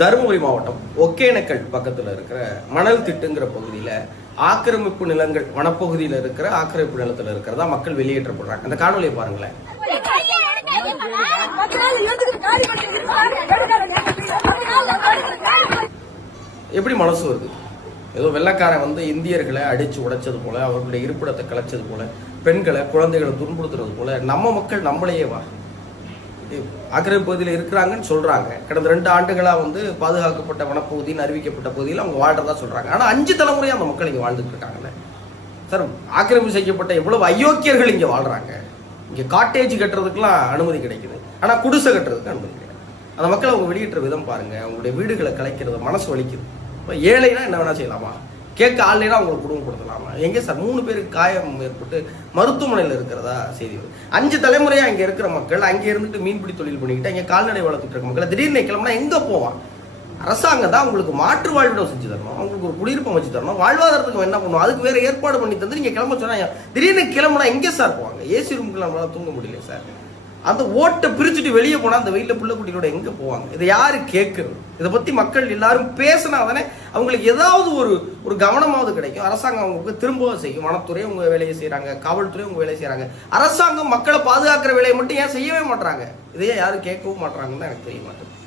தருமபுரி மாவட்டம் ஒகேனக்கல் பக்கத்தில் இருக்கிற மணல் திட்டுங்கிற பகுதியில் ஆக்கிரமிப்பு நிலங்கள் வனப்பகுதியில் இருக்கிற ஆக்கிரமிப்பு நிலத்தில் இருக்கிறதா மக்கள் வெளியேற்றப்படுறாங்க. அந்த காணொலியை பாருங்களேன். எப்படி மனசு வருது? ஏதோ வெள்ளக்காரன் இந்தியர்களை அடிச்சு உடைச்சது போல, அவர்களுடைய இருப்பிடத்தை கலைச்சது போல, பெண்களை குழந்தைகளை துன்புறுத்துறது போல நம்ம மக்கள் நம்மளையே ஆக்கிரமிப்பு பகுதியில் இருக்கிறாங்கன்னு சொல்றாங்க. கடந்த 2 ஆண்டுகளா பாதுகாக்கப்பட்ட வனப்பகுதின்னு அறிவிக்கப்பட்ட பகுதியில் அவங்க வாழ்றதா சொல்றாங்க. ஆனா 5 தலைமுறையா அந்த மக்கள் இங்க வாழ்ந்துட்டு இருக்காங்கல்ல சார். ஆக்கிரமிப்பு செய்யப்பட்ட எவ்வளவு அயோக்கியர்கள் இங்க வாழ்றாங்க. இங்க காட்டேஜ் கட்டுறதுக்குலாம் அனுமதி கிடைக்குது, ஆனா குடிசை கட்டுறதுக்கு அனுமதி கிடையாது. அந்த மக்களை அவங்க வெளியேற்ற விதம் பாருங்க. அவங்களுடைய வீடுகளை கலைக்கிறது மனசு வலிக்குது. ஏழைனா என்ன வேணா செய்யலாமா? கேட்க ஆள்னா அவங்களுக்கு குடும்பப்படுத்தலாமா? எங்கே சார் 3 பேருக்கு காயம் ஏற்பட்டு மருத்துவமனையில் இருக்கிறதா செய்தி. 5 தலைமுறையா இங்க இருக்கிற மக்கள் அங்கே இருந்துட்டு மீன்பிடி தொழில் பண்ணிக்கிட்டு இங்கே கால்நடை வளர்த்துட்டு இருக்க மக்கள் திடீர்னு கிளம்புனா எங்க போவான்? அரசாங்கம் தான் உங்களுக்கு மாற்று வாழ்விடம் செஞ்சு தரணும், அவங்களுக்கு ஒரு குடியிருப்பம் வச்சு தரணும், வாழ்வாதாரத்துக்கு என்ன பண்ணுவோம், அதுக்கு வேற ஏற்பாடு பண்ணி தந்து நீங்க கிளம்ப சொன்னா திடீர்னு கிளம்புனா எங்கே சார் போவாங்க? ஏசி ரூமுக்கு நம்மளால தூங்க முடியல சார். அந்த ஓட்டை பிரிச்சுட்டு வெளியே போனா அந்த வெயில புள்ள குட்டியோட எங்க போவாங்க? இதை யாரு கேட்கறது? இதை பத்தி மக்கள் எல்லாரும் பேசினா தானே அவங்களுக்கு ஏதாவது ஒரு கவனமாவது கிடைக்கும். அரசாங்கம் அவங்களுக்கு திரும்ப செய்யும். வனத்துறை உங்க வேலையை செய்யறாங்க, காவல்துறை உங்க வேலையை செய்யறாங்க. அரசாங்கம் மக்களை பாதுகாக்கிற வேலையை மட்டும் ஏன் செய்யவே மாட்டாங்க? இதையே யாரும் கேட்கவும் மாட்டாங்கன்னு தான் எனக்கு தெரிய மாட்டேங்குது.